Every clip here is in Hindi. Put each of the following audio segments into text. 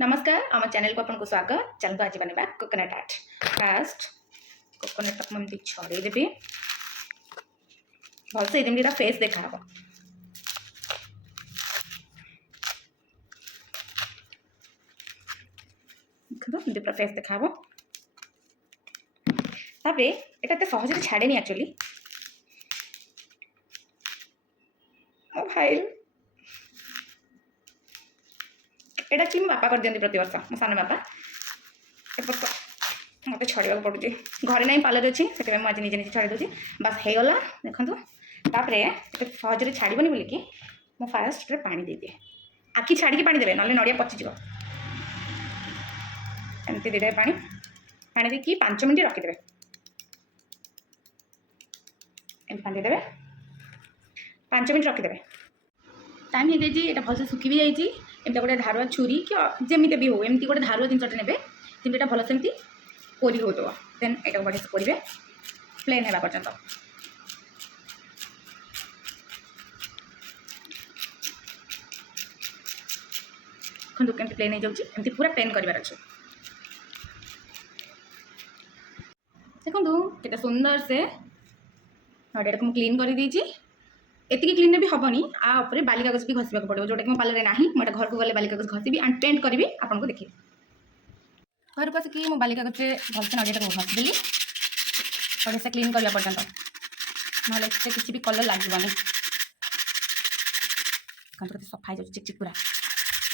नमस्कार आम चैनल को आपको स्वागत। चलते आज बनवा कोकोनट आर्ट। फास्ट कोकोनट को एमती छड़ेदेवी भलसे जमी फेस देखा देखो पूरा फेस देखा एत सहज छाड़े एक्चुअली मो भाई एटा कि बापा कर दियंती प्रति वर्ष मो सान बापा मत छड़ा पड़ुचे घरे ना पार्लर अच्छी से मुझे निजे निजे छड़ी दूसरी बस हो गला देखो तापर सहज छाड़बनी बोलिकी मो फास्ट पानी दे दिए आखि छाड़ी पानी देवे ना नड़िया पचिज एमती देदे पानी देकी 5 मिनट रखिदे पानी देवे 5 मिनट रखिदे टाइम हो जाए ये भलसे सुखी भी जाइए एमती गोटे धारुआ छुरी कि जमी भी हो एमती गोटे धारुआ जिनटे ने किंतु यहाँ भलसे एमती कोरी हो देन यहाँ बढ़िया से कोरे प्लेन है पर्यटन देखो केमती प्लेन हो जाती पूरा प्लेन करार अच्छे देखो केते सुंदर से नड़िया को क्लीन कर दी एति क्लीन भी हेनी आउे बाली कागज भी घसवा पड़ो जोटा कि मो पार्लर ना मुझे घर को गले बाली कागज घसबी एंड पेंट करी आपको देखिए घर को आसिक मो बाली कागज भलसे नड़िया को घसीदेली बढ़िया से क्लीन करने पर्यटन ना किसी भी कलर लगे सफा हो चिकचिक पूरा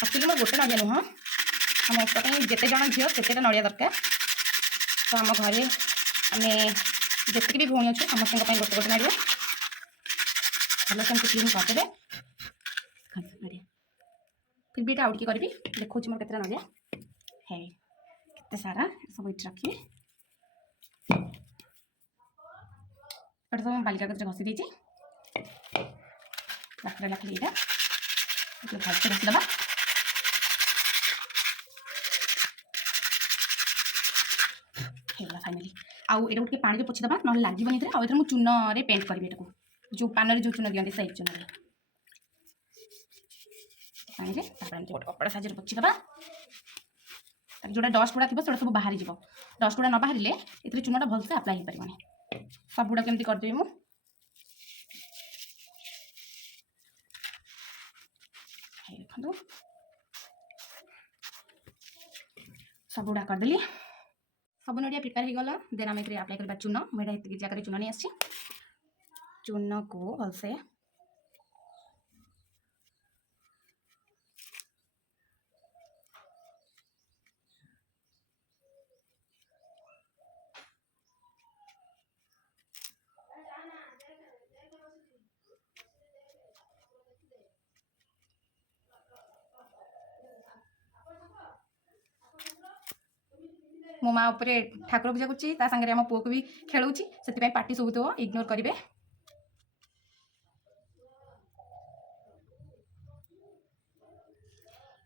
एक्चुअली मोर गोटे नड़िया नुह आम जिते जन झील से नड़िया दरकार तो आम घरे आम जितकी भी भूणी अच्छे समस्त गोटे गोटे नड़िया भले से क्लीन करदे नड़िया फिर भी आउट करी देखो मोर केते नड़िया है केते सारा सब ये रखी सब बाली कागज घसी देती लाखी यहाँ भलसे घसीदे फाइनाली आउ ये गोटे पानी पोछीदे ना लगे आउ चून पेंट करी जो पान जो चून दिखती सही चून पानी गोटे कपड़ा साइज पोछीदे जोटा डस्ट गुड़ा थी सब बाहरी जीव डस्ट गुड़ा न बाहर ए चूनटा भलसे आप्लाय हो पारे सब गुड़ा केमती करदेवी मु देखो सब गुड़ा करदेली सब नड़िया प्रिपेयर हो गला देन आम आप्लाय करवा चून मुझे ये जगह चून नहीं आसी चून को भलसे मो माँ उपरे ठाकुर पूजा कर पुओ को भी खेलूँ से पार्टी शुभुव इग्नोर करेंगे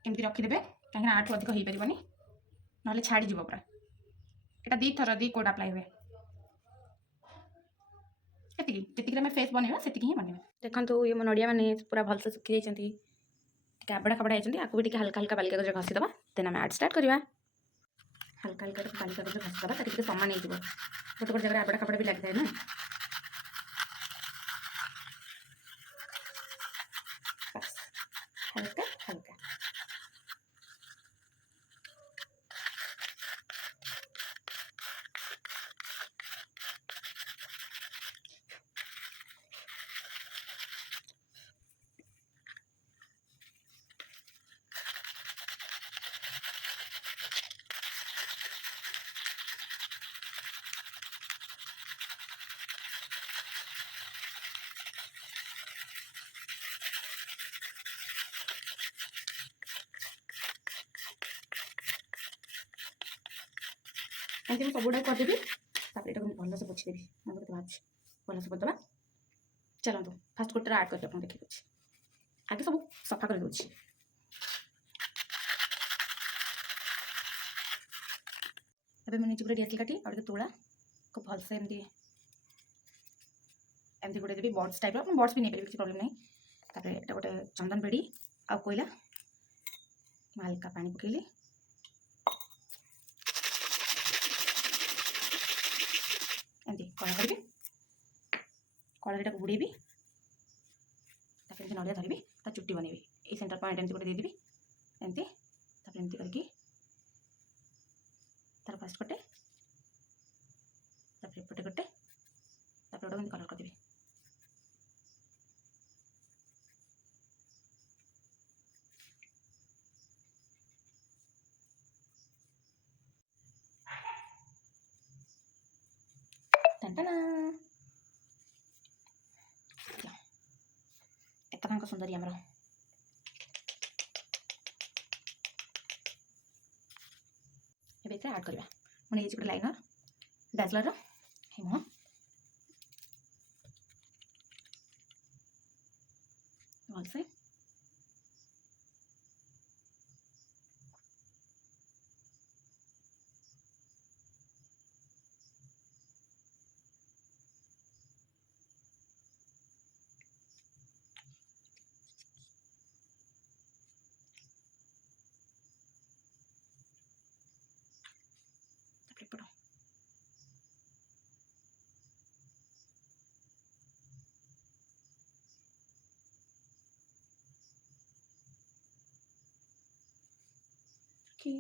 एमती रखीदे कहीं आठ अधिक हो पारनि ना छाड़ी पूरा यहाँ दी थर दी कोड अप्लाई हुए जी आम फेस बनवा से ही बनवा देखो ये मो नड़िया मैंने पूरा भलसे सुखी जाती आबड़ा खबड़ा होती आपको भी हल्का हल्का बाली कागज घसीदे देन आम आर्ट स्टार्ट करवा हल्का हल्का बाली कागज घसीदे ताकि सामान हो गोटे गोटे जगह आबड़ा खबड़ा भी लगी था ना हल्का हल्का एमती सब गुड़ा करदेवी यहाँ भल से पोछीदेवी बाहर भल से करदे चलते फास्ट गोटे आर्ट करके आपको देखिए आगे सब सफा कर दूसरी अभी मुझे पूरा डीएसएल काटी और तोड़ा को भलसे एमती एमती गोटे देवी बर्ड्स टाइप बर्ड्स भी नहीं पारे किसी प्रॉब्लम नहीं गोटे चंदन बेड़ी आ कोयला हल्का पानी पकईली ଏମିତି କଳା କରିବି, କଳାରେ ଏଟାକୁ ବୁଡ଼େଇବି, ତାପରେ ଏମିତି ନଡ଼ିଆ ଧରିବି, ତା ଚୁଟି ବନେଇବି, ଏଇ ସେଣ୍ଟର ପଏଣ୍ଟ ଏମିତି ଗୋଟେ ଦେଇଦେବି ଏମିତି, ତାପରେ ଏମିତି କରିକି ତାର ଫାଷ୍ଟ ଗୋଟେ, ତାପରେ ଏପଟେ ଗୋଟେ, ତାପରେ ଗୋଟେ ଏମିତି କଲର୍ କରିଦେବି। ଟନଟନା ଏତକାଙ୍କ ସୁନ୍ଦରୀ ଆମର। ଏବେ ଏଥିରେ ଆଡ଼୍ କରିବା। ମୁଁ ନେଇଯାଇଛି ଗୋଟେ ଲାଇନର ଡାଜଲର ହେ ମୁହଁ, ଭଲସେ ତାପରେ ଏପଟ କି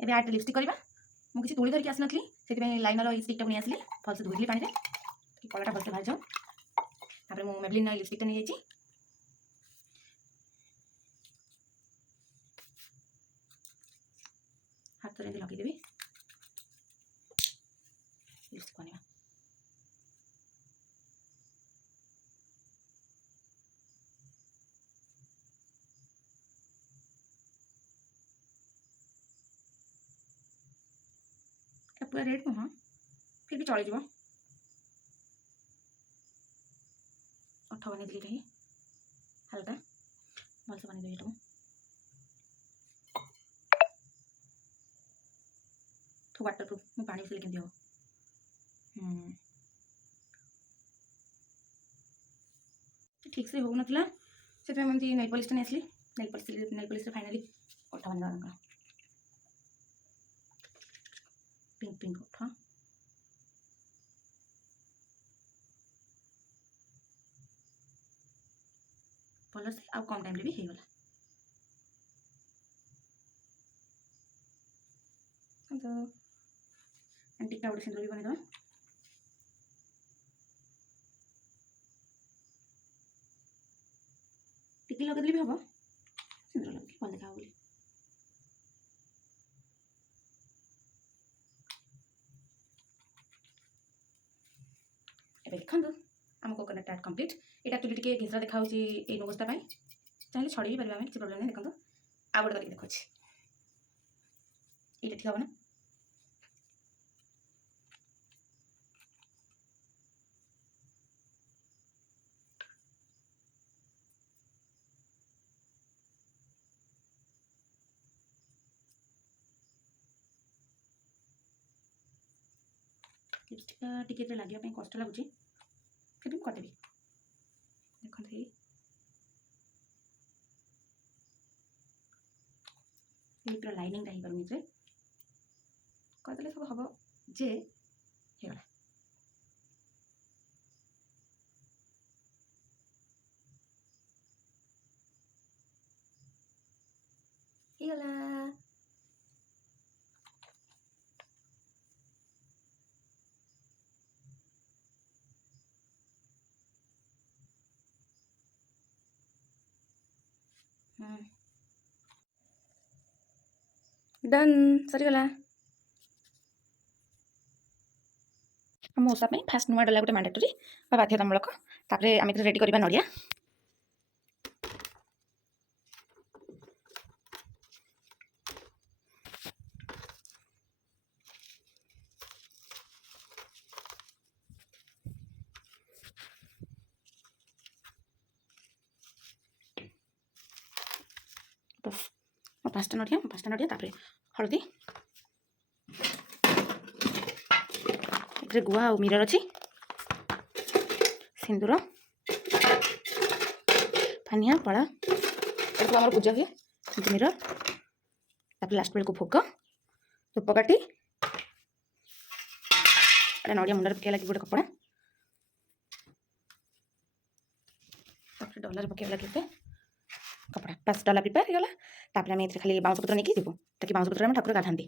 ଏବେ ଆର୍ଟ ଲିପଷ୍ଟିକ୍ କରିବା। ମୁଁ କିଛି ତୁଳି ଧରିକି ଆସିନଥିଲି, ସେଥିପାଇଁ ଲାଇନର ଏଇ ଷ୍ଟିକ୍ଟାକୁ ନେଇ ଆସିଲି, ଭଲସେ ଧୋଇଲି ପାଣିରେ, କଳାଟା ଭଲସେ ବାହାରିଯାଉ। ତାପରେ ମୁଁ ମେବଲିନ୍ ଲିପଷ୍ଟିକ୍ଟା ନେଇଯାଇଛି, ହାତରେ ଏମିତି ଲଗେଇଦେବି, ଲିପଷ୍ଟିକ୍ ବନେଇବା। पूरा रेड नुह, फिर भी चलीज, अठ बन कहीं हल्का भलसे बन ये तो वाटर प्रूफ मु पानी मिसले केमती हम ठीक से हो नाला से नेल पॉलिश नहीं आसली नेल पॉलिश फाइनाली अठ बन पिंक पिंक अठ भल से आउ कम टाइम भी हो गला। तो टीका गोटे सिंदूर भी बनईदे टिकी लगेदेले भी हम सिंदूर लगे भल देखा बोली देखो आम कोकोनट आर्ट कंप्लीट। ये एक्चुअली टे घिसरा देखा ये नोजटा चाहिए छड़ी भी पार्बा किसी प्रोब्लेम नहीं। देखो आ गोटे करके देखो ये ठीक हे ना लिपस्टिक टे लगे कष्ट लगुच फिर भी करदेवी देखते ये पूरा लाइनिंग हो पारे करदे सब हम जे होगला। डन सरीगला। ଆମ ଓଷା ପାଇଁ ଫାଷ୍ଟ ନୂଆ ଡଲା ଗୋଟେ ମାଣ୍ଡାଟୋରୀ ବା ବାଧ୍ୟତାମୂଳକ। ତାପରେ ଆମେ ରେଡ଼ି କରିବା ନଡ଼ିଆ। ପାଞ୍ଚଟା ନଡ଼ିଆ ତାପରେ ହଳଦୀ, ଏଥିରେ ଗୁଆ ଆଉ ମିରର ଅଛି, ସିନ୍ଦୁର, ପାନିଆ ପଳା, ଏସବୁ ଆମର ପୂଜା ହୁଏ। ସେମିତି ମିରର, ତାପରେ ଲାଷ୍ଟ ବେଳକୁ ଭୋଗ, ଧୂପକାଠି, ଏଇଟା ନଡ଼ିଆ ମୁଣ୍ଡରେ ପକାଇବା ଲାଗି ଗୋଟେ କପଡ଼ା, ତାପରେ ଡଲାରେ ପକାଇବା ଲାଗି ଗୋଟେ କପଡ଼ା। ବାସ୍ ଡଲା ପ୍ରିପେୟାର ହେଇଗଲା। ତାପରେ ଆମେ ଏଥିରେ ଖାଲି ବାଉଁଶ ପତ୍ର ନେଇକି ଯିବୁ, ତାକି ବାଉଁଶ ପତ୍ରରେ ଆମେ ଠାକୁର ଗାଧାନ୍ତି।